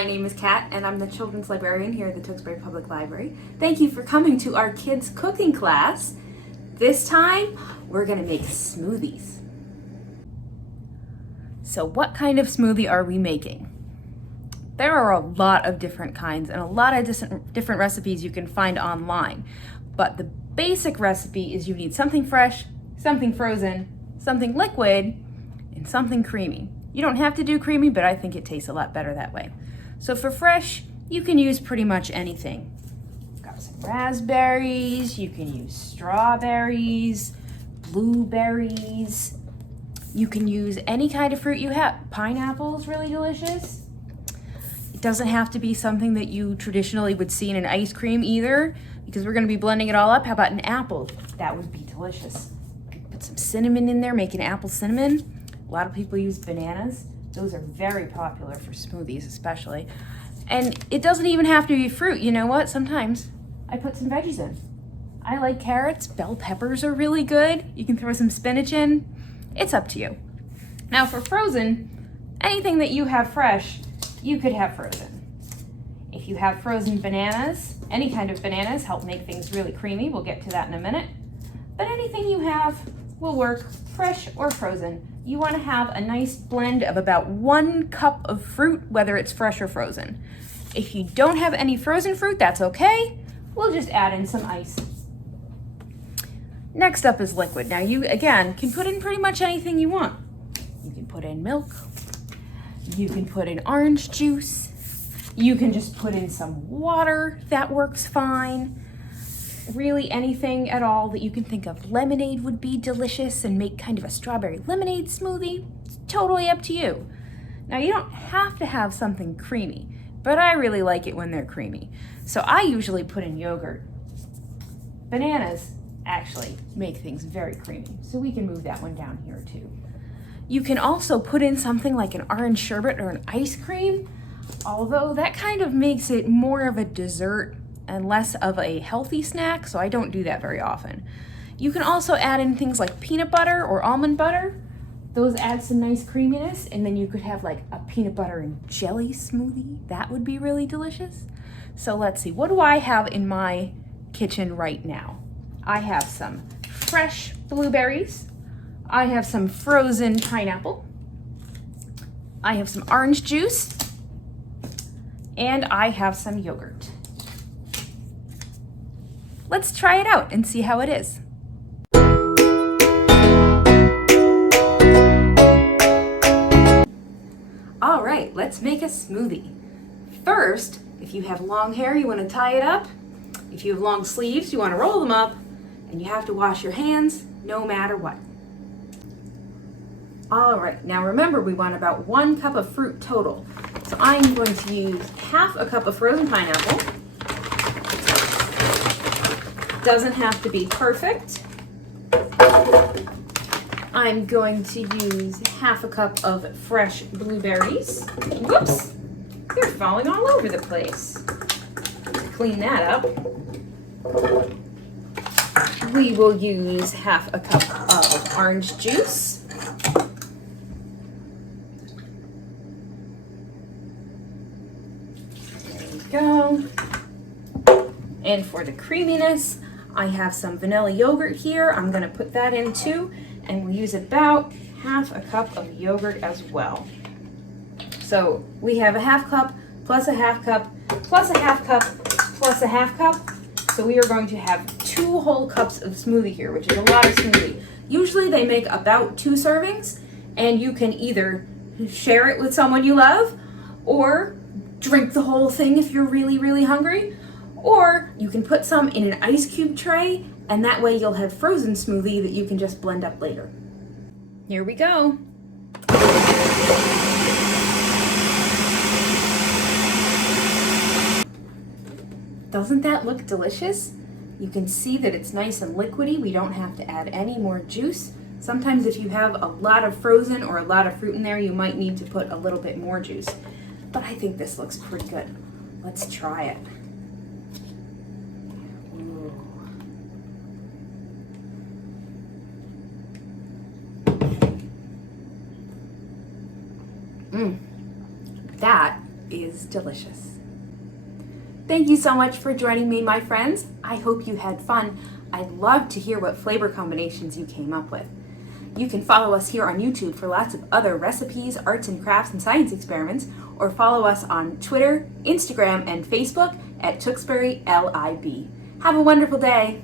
My name is Kat, and I'm the children's librarian here at the Tewksbury Public Library. Thank you for coming to our kids' cooking class. This time, we're gonna make smoothies. So what kind of smoothie are we making? There are a lot of different kinds and a lot of different recipes you can find online. But the basic recipe is you need something fresh, something frozen, something liquid, and something creamy. You don't have to do creamy, but I think it tastes a lot better that way. So for fresh, you can use pretty much anything. Got some raspberries, you can use strawberries, blueberries. You can use any kind of fruit you have. Pineapple is really delicious. It doesn't have to be something that you traditionally would see in an ice cream either, because we're gonna be blending it all up. How about an apple? That would be delicious. Put some cinnamon in there, make an apple cinnamon. A lot of people use bananas. Those are very popular for smoothies especially. And it doesn't even have to be fruit. You know what? Sometimes I put some veggies in. I like carrots. Bell peppers are really good. You can throw some spinach in. It's up to you. Now for frozen, anything that you have fresh, you could have frozen. If you have frozen bananas, any kind of bananas help make things really creamy. We'll get to that in a minute. But anything you have will work, fresh or frozen. You want to have a nice blend of about 1 cup of fruit, whether it's fresh or frozen. If you don't have any frozen fruit, that's okay. We'll just add in some ice. Next up is liquid. Now you, again, can put in pretty much anything you want. You can put in milk. You can put in orange juice. You can just put in some water. That works fine. Really anything at all that you can think of. Lemonade would be delicious and make kind of a strawberry lemonade smoothie. It's totally up to you. Now you don't have to have something creamy, but I really like it when they're creamy. So I usually put in yogurt. Bananas actually make things very creamy, so we can move that one down here too. You can also put in something like an orange sherbet or an ice cream, although that kind of makes it more of a dessert and less of a healthy snack, so I don't do that very often. You can also add in things like peanut butter or almond butter. Those add some nice creaminess, and then you could have like a peanut butter and jelly smoothie. That would be really delicious. So let's see, what do I have in my kitchen right now? I have some fresh blueberries. I have some frozen pineapple. I have some orange juice. And I have some yogurt. Let's try it out and see how it is. All right, let's make a smoothie. First, if you have long hair, you want to tie it up. If you have long sleeves, you want to roll them up, and you have to wash your hands no matter what. All right, now remember we want about 1 cup of fruit total. So I'm going to use half a cup of frozen pineapple. Doesn't have to be perfect. I'm going to use half a cup of fresh blueberries. Whoops, they're falling all over the place. Clean that up. We will use half a cup of orange juice. There we go. And for the creaminess, I have some vanilla yogurt here. I'm gonna put that in too, and we'll use about half a cup of yogurt as well. So we have a half cup, plus a half cup, plus a half cup, plus a half cup. So we are going to have 2 whole cups of smoothie here, which is a lot of smoothie. Usually they make about 2 servings, and you can either share it with someone you love, or drink the whole thing if you're really, really hungry. Or you can put some in an ice cube tray, and that way you'll have frozen smoothie that you can just blend up later. Here we go. Doesn't that look delicious? You can see that it's nice and liquidy. We don't have to add any more juice. Sometimes if you have a lot of frozen or a lot of fruit in there, you might need to put a little bit more juice. But I think this looks pretty good. Let's try it. That is delicious. Thank you so much for joining me, my friends. I hope you had fun. I'd love to hear what flavor combinations you came up with. You can follow us here on YouTube for lots of other recipes, arts and crafts, and science experiments, or follow us on Twitter, Instagram, and Facebook at Tewksbury LIB. Have a wonderful day.